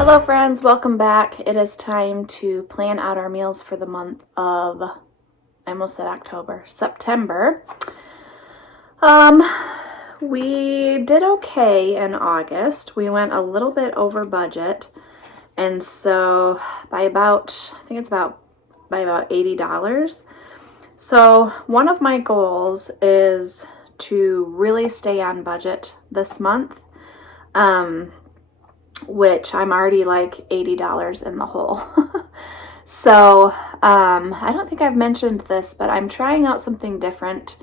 Hello friends, welcome back. It is time to plan out our meals for the month of, I almost said October, September. We did okay in August. We went a little bit over budget, and so by about, I think it's by about $80. So one of my goals is to really stay on budget this month, which I'm already like $80 in the hole. So I don't think I've mentioned this, but I'm trying out something different.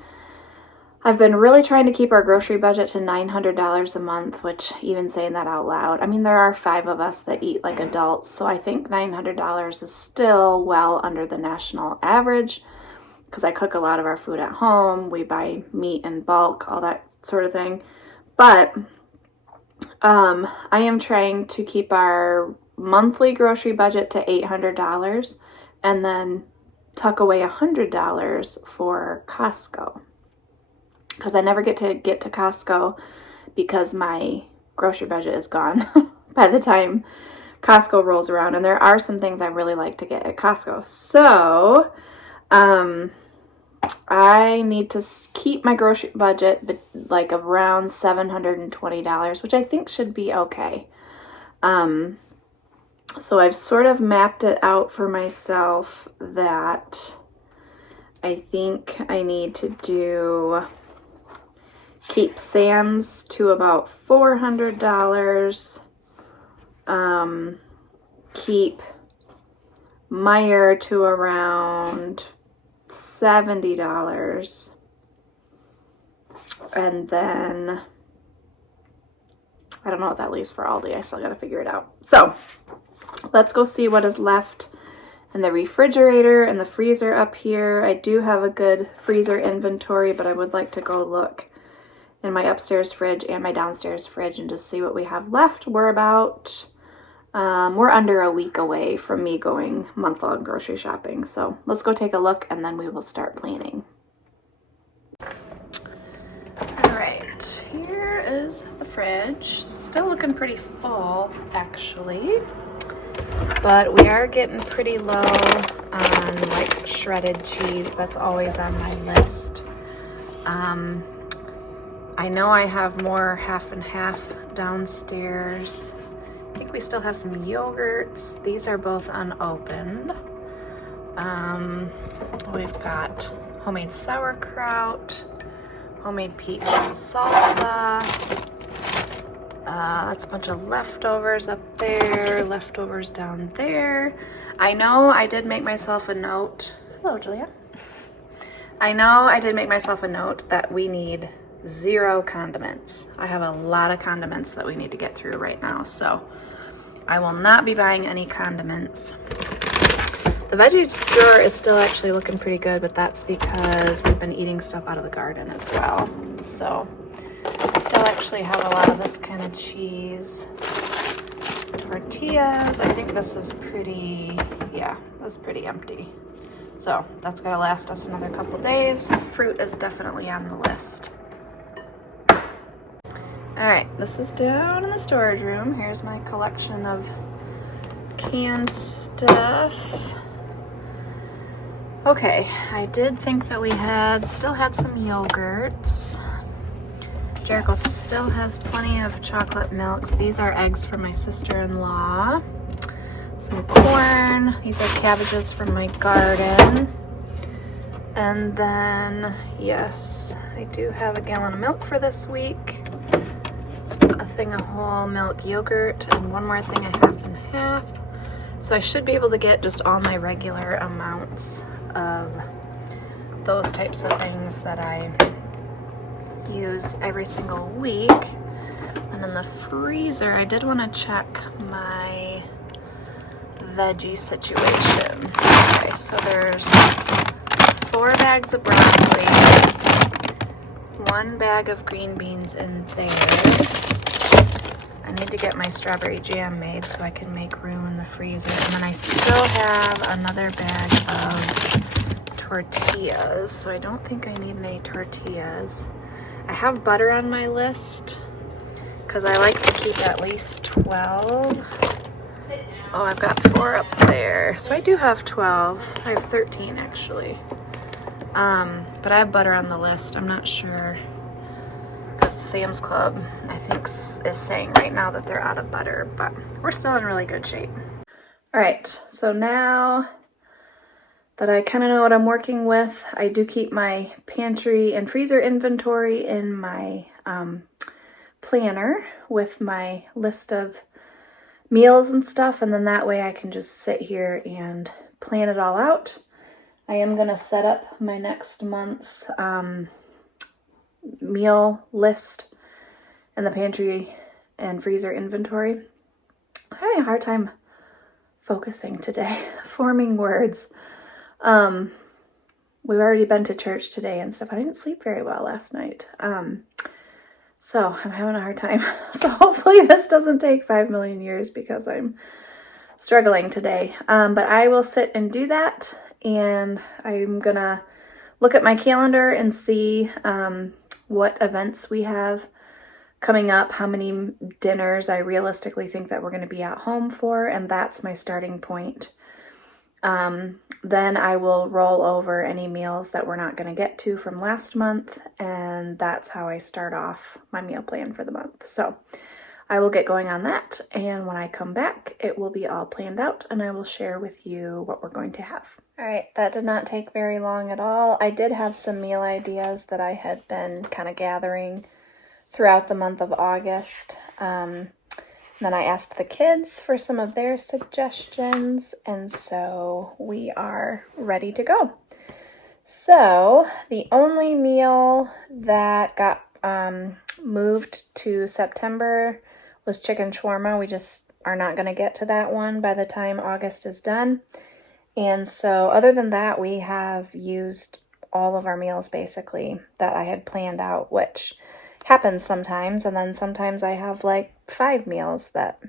I've been really trying to keep our grocery budget to $900 a month, which, even saying that out loud, I mean, there are 5 of us that eat like adults, so I think $900 is still well under the national average, because I cook a lot of our food at home. We buy meat in bulk, all that sort of thing. But I am trying to keep our monthly grocery budget to $800 and then tuck away $100 for Costco, because I never get to Costco because my grocery budget is gone by the time Costco rolls around. And there are some things I really like to get at Costco. So I need to keep my grocery budget like around $720, which I think should be okay. So I've sort of mapped it out for myself that I think I need to keep Sam's to about $400, keep Meijer to around $70, and then I don't know what that leaves for Aldi. I still gotta figure it out. So let's go see what is left in the refrigerator and the freezer up here. I do have a good freezer inventory, but I would like to go look in my upstairs fridge and my downstairs fridge and just see what we have left. We're under a week away from me going month-long grocery shopping. So let's go take a look and then we will start planning. All right, here is the fridge. It's still looking pretty full, actually, but we are getting pretty low on like shredded cheese. That's always on my list. I know I have more half and half downstairs. I think we still have some yogurts. These are both unopened. We've got homemade sauerkraut, homemade peach salsa. That's a bunch of leftovers up there, leftovers down there. I know I did make myself a note. Hello, Julia. I know I did make myself a note that we need 0 condiments. I have a lot of condiments that we need to get through right now, so I will not be buying any condiments. The veggie drawer is still actually looking pretty good, but that's because we've been eating stuff out of the garden as well. So I still actually have a lot of this kind of cheese. Tortillas, I think this is pretty, yeah, that's pretty empty. So that's gonna last us another couple days. Fruit is definitely on the list. All right, this is down in the storage room. Here's my collection of canned stuff. Okay, I did think that we still had some yogurts. Jericho still has plenty of chocolate milks. These are eggs from my sister-in-law. Some corn. These are cabbages from my garden. And then, yes, I do have a gallon of milk for this week. A thing of whole milk yogurt, and one more thing of half and half. So I should be able to get just all my regular amounts of those types of things that I use every single week. And in the freezer, I did want to check my veggie situation. Okay, so there's 4 bags of broccoli, 1 bag of green beans in there. I need to get my strawberry jam made so I can make room in the freezer. And then I still have another bag of tortillas, so I don't think I need any tortillas. I have butter on my list because I like to keep at least 12 Oh, I've got 4 up there. So I do have 12. I have 13 actually. But I have butter on the list. I'm not sure. Because Sam's Club, I think, is saying right now that they're out of butter, but we're still in really good shape. All right, so now that I kind of know what I'm working with, I do keep my pantry and freezer inventory in my planner with my list of meals and stuff, and then that way I can just sit here and plan it all out. I am going to set up my next month's meal list in the pantry and freezer inventory. I'm having a hard time focusing today, forming words. We've already been to church today and stuff. I didn't sleep very well last night. So I'm having a hard time. So hopefully this doesn't take 5 million years because I'm struggling today. But I will sit and do that, and I'm gonna look at my calendar and see what events we have coming up, how many dinners I realistically think that we're going to be at home for, and that's my starting point. Then I will roll over any meals that we're not going to get to from last month, and that's how I start off my meal plan for the month. So I will get going on that, and when I come back, it will be all planned out, and I will share with you what we're going to have. All right, that did not take very long at all. I did have some meal ideas that I had been kind of gathering throughout the month of August. Then I asked the kids for some of their suggestions, and so we are ready to go. So the only meal that got moved to September was chicken shawarma. We just are not going to get to that one by the time August is done. And so other than that, we have used all of our meals basically that I had planned out, which happens sometimes, and then sometimes I have like 5 meals that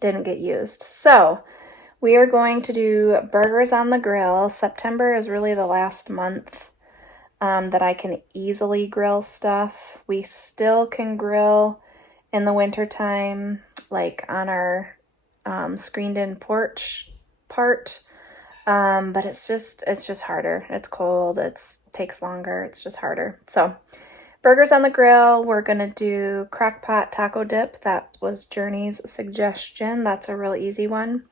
didn't get used. So we are going to do burgers on the grill. September is really the last month that I can easily grill stuff. We still can grill in the wintertime, like on our screened in porch part, but it's just harder. It's cold, it takes longer, it's just harder. So burgers on the grill, we're going to do crock-pot taco dip. That was Journey's suggestion. That's a real easy one.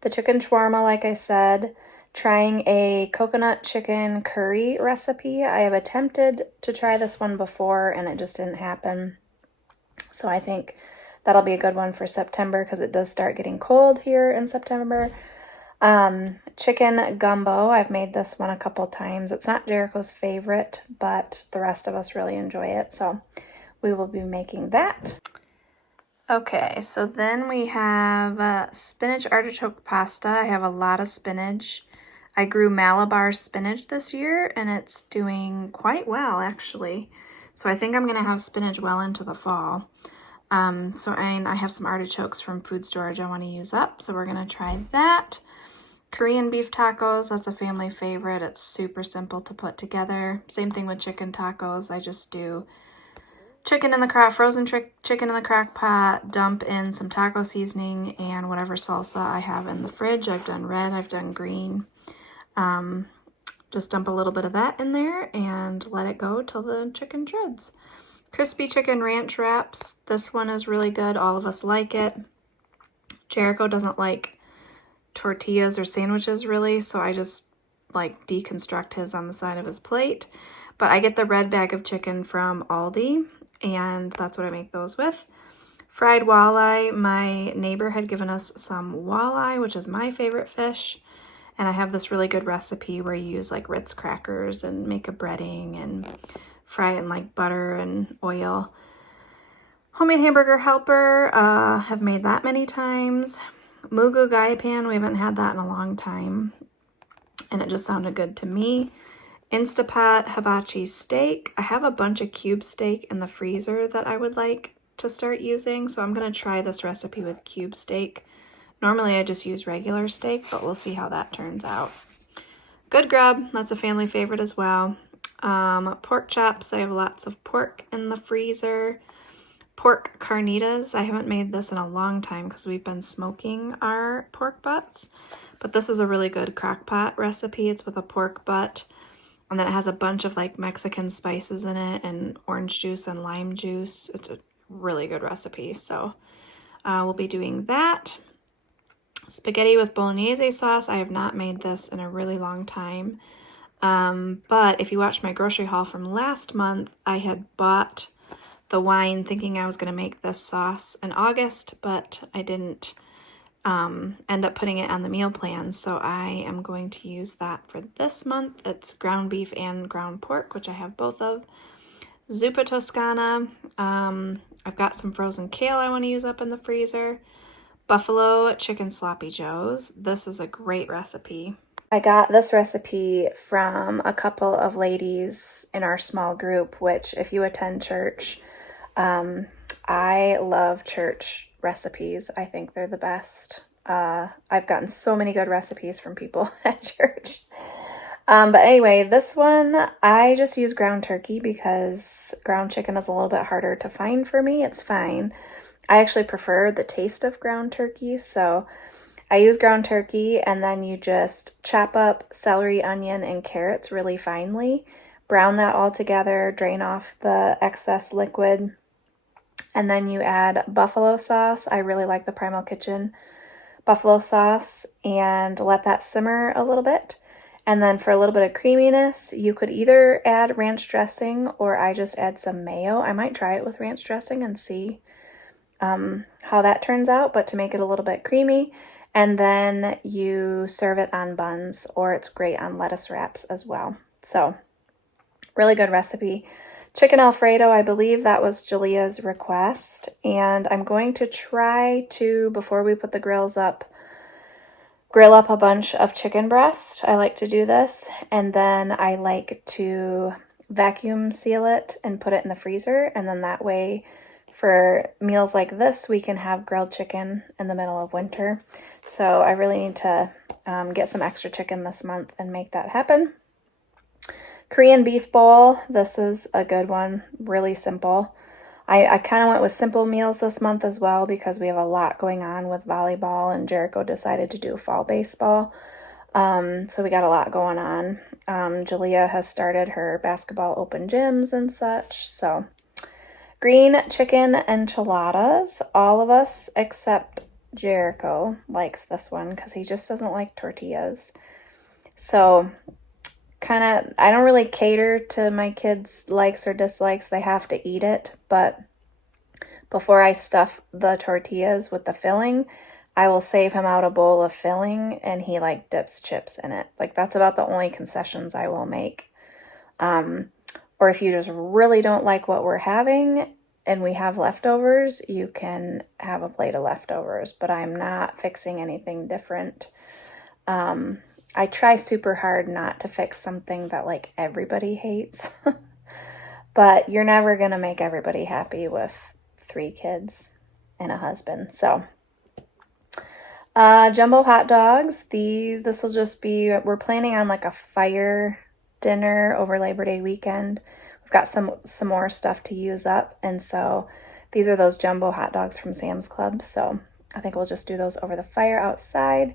The chicken shawarma, like I said, trying a coconut chicken curry recipe. I have attempted to try this one before and it just didn't happen. So I think that'll be a good one for September because it does start getting cold here in September. Chicken gumbo. I've made this one a couple times. It's not Jericho's favorite, but the rest of us really enjoy it. So we will be making that. Okay, so then we have spinach artichoke pasta. I have a lot of spinach. I grew Malabar spinach this year and it's doing quite well actually. So I think I'm going to have spinach well into the fall. I have some artichokes from food storage I want to use up. So we're going to try that. Korean beef tacos, that's a family favorite. It's super simple to put together. Same thing with chicken tacos. I just do frozen chicken in the crock pot, dump in some taco seasoning and whatever salsa I have in the fridge. I've done red, I've done green. Just dump a little bit of that in there and let it go till the chicken shreds. Crispy chicken ranch wraps. This one is really good. All of us like it. Jericho doesn't like tortillas or sandwiches really, so I just like deconstruct his on the side of his plate. But I get the red bag of chicken from Aldi, and that's what I make those with. Fried walleye. My neighbor had given us some walleye, which is my favorite fish, and I have this really good recipe where you use like Ritz crackers and make a breading and fry it in like butter and oil. Homemade hamburger helper. Have made that many times. Mugu gai pan, we haven't had that in a long time, and it just sounded good to me. Instapot hibachi steak. I have a bunch of cube steak in the freezer that I would like to start using, so I'm going to try this recipe with cube steak. Normally I just use regular steak, but we'll see how that turns out. Good grub, that's a family favorite as well. Pork chops, I have lots of pork in the freezer. pork carnitas. I haven't made this in a long time because we've been smoking our pork butts, but this is a really good crock pot recipe. It's with a pork butt, and then it has a bunch of like Mexican spices in it and orange juice and lime juice. It's a really good recipe, so we'll be doing that. Spaghetti with bolognese sauce. I have not made this in a really long time. But if you watched my grocery haul from last month, I had bought the wine thinking I was going to make this sauce in August, but I didn't end up putting it on the meal plan, so I am going to use that for this month. It's ground beef and ground pork, which I have both of. Zuppa Toscana. I've got some frozen kale I want to use up in the freezer. Buffalo chicken sloppy joes. This is a great recipe. I got this recipe from a couple of ladies in our small group, which if you attend church, I love church recipes. I think they're the best. I've gotten so many good recipes from people at church. But anyway, this one, I just use ground turkey because ground chicken is a little bit harder to find for me. It's fine. I actually prefer the taste of ground turkey, so I use ground turkey, and then you just chop up celery, onion, and carrots really finely, brown that all together, drain off the excess liquid, and then you add buffalo sauce. I really like the Primal Kitchen buffalo sauce, and let that simmer a little bit. And then for a little bit of creaminess, you could either add ranch dressing, or I just add some mayo. I might try it with ranch dressing and see how that turns out, but to make it a little bit creamy. And then you serve it on buns, or it's great on lettuce wraps as well. So really good recipe. Chicken Alfredo, I believe that was Julia's request. And I'm going to try to, before we put the grills up, grill up a bunch of chicken breast. I like to do this. And then I like to vacuum seal it and put it in the freezer. And then that way, for meals like this, we can have grilled chicken in the middle of winter. So I really need to get some extra chicken this month and make that happen. Korean beef bowl. This is a good one. Really simple. I kind of went with simple meals this month as well because we have a lot going on with volleyball, and Jericho decided to do fall baseball. So we got a lot going on. Julia has started her basketball open gyms and such. So green chicken enchiladas. All of us except Jericho likes this one because he just doesn't like tortillas. So kind of, I don't really cater to my kids' likes or dislikes. They have to eat it, but before I stuff the tortillas with the filling, I will save him out a bowl of filling, and he like dips chips in it. Like that's about the only concessions I will make. Or if you just really don't like what we're having and we have leftovers, you can have a plate of leftovers, but I'm not fixing anything different. I try super hard not to fix something that like everybody hates, but you're never going to make everybody happy with 3 kids and a husband. So, jumbo hot dogs. This will just be, we're planning on like a fire dinner over Labor Day weekend. We've got some more stuff to use up, and so these are those jumbo hot dogs from Sam's Club. So I think we'll just do those over the fire outside.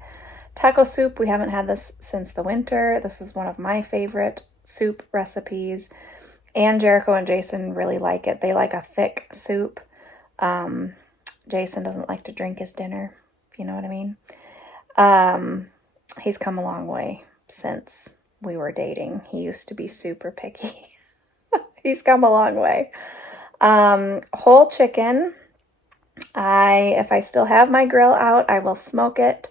Taco soup, we haven't had this since the winter. This is one of my favorite soup recipes, and Jericho and Jason really like it. They like a thick soup. Jason doesn't like to drink his dinner, if you know what I mean. He's come a long way since we were dating. He used to be super picky. He's come a long way. Whole chicken. If I still have my grill out, I will smoke it.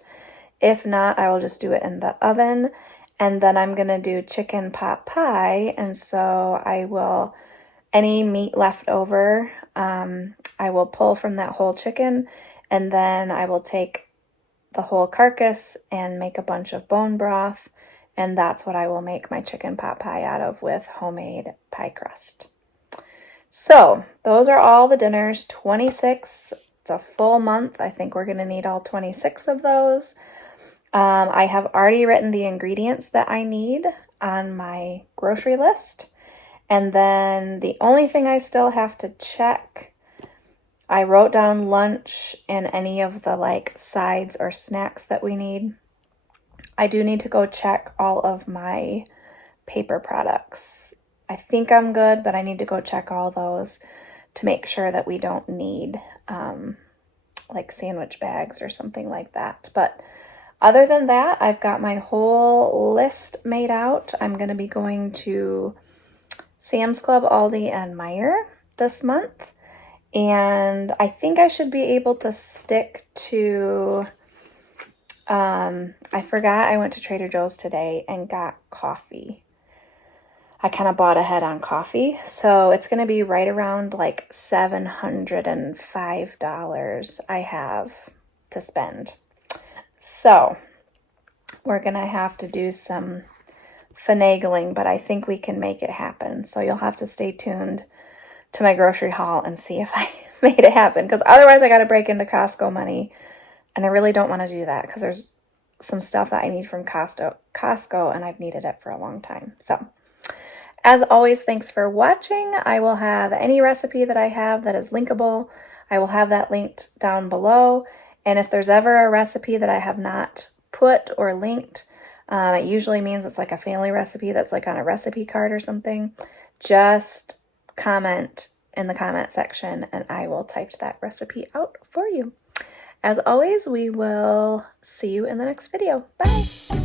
If not, I will just do it in the oven. And then I'm going to do chicken pot pie. And so I will, any meat left over, I will pull from that whole chicken. And then I will take the whole carcass and make a bunch of bone broth. And that's what I will make my chicken pot pie out of with homemade pie crust. So those are all the dinners. 26. It's a full month. I think we're going to need all 26 of those. I have already written the ingredients that I need on my grocery list. And then the only thing I still have to check I wrote down lunch and any of the like sides or snacks that we need. I do need to go check all of my paper products. I think I'm good, but I need to go check all those to make sure that we don't need like sandwich bags or something like that. But other than that, I've got my whole list made out. I'm going to be going to Sam's Club, Aldi, and Meijer this month. And I think I should be able to stick to, I forgot I went to Trader Joe's today and got coffee. I kind of bought ahead on coffee. So it's going to be right around like $705 I have to spend. So we're going to have to do some finagling, but I think we can make it happen. So you'll have to stay tuned to my grocery haul and see if I made it happen. Because otherwise I got to break into Costco money. And I really don't want to do that because there's some stuff that I need from Costco and I've needed it for a long time. So as always, thanks for watching. I will have any recipe that I have that is linkable. I will have that linked down below. And if there's ever a recipe that I have not put or linked, it usually means it's like a family recipe that's like on a recipe card or something. Just comment in the comment section and I will type that recipe out for you. As always, we will see you in the next video. Bye!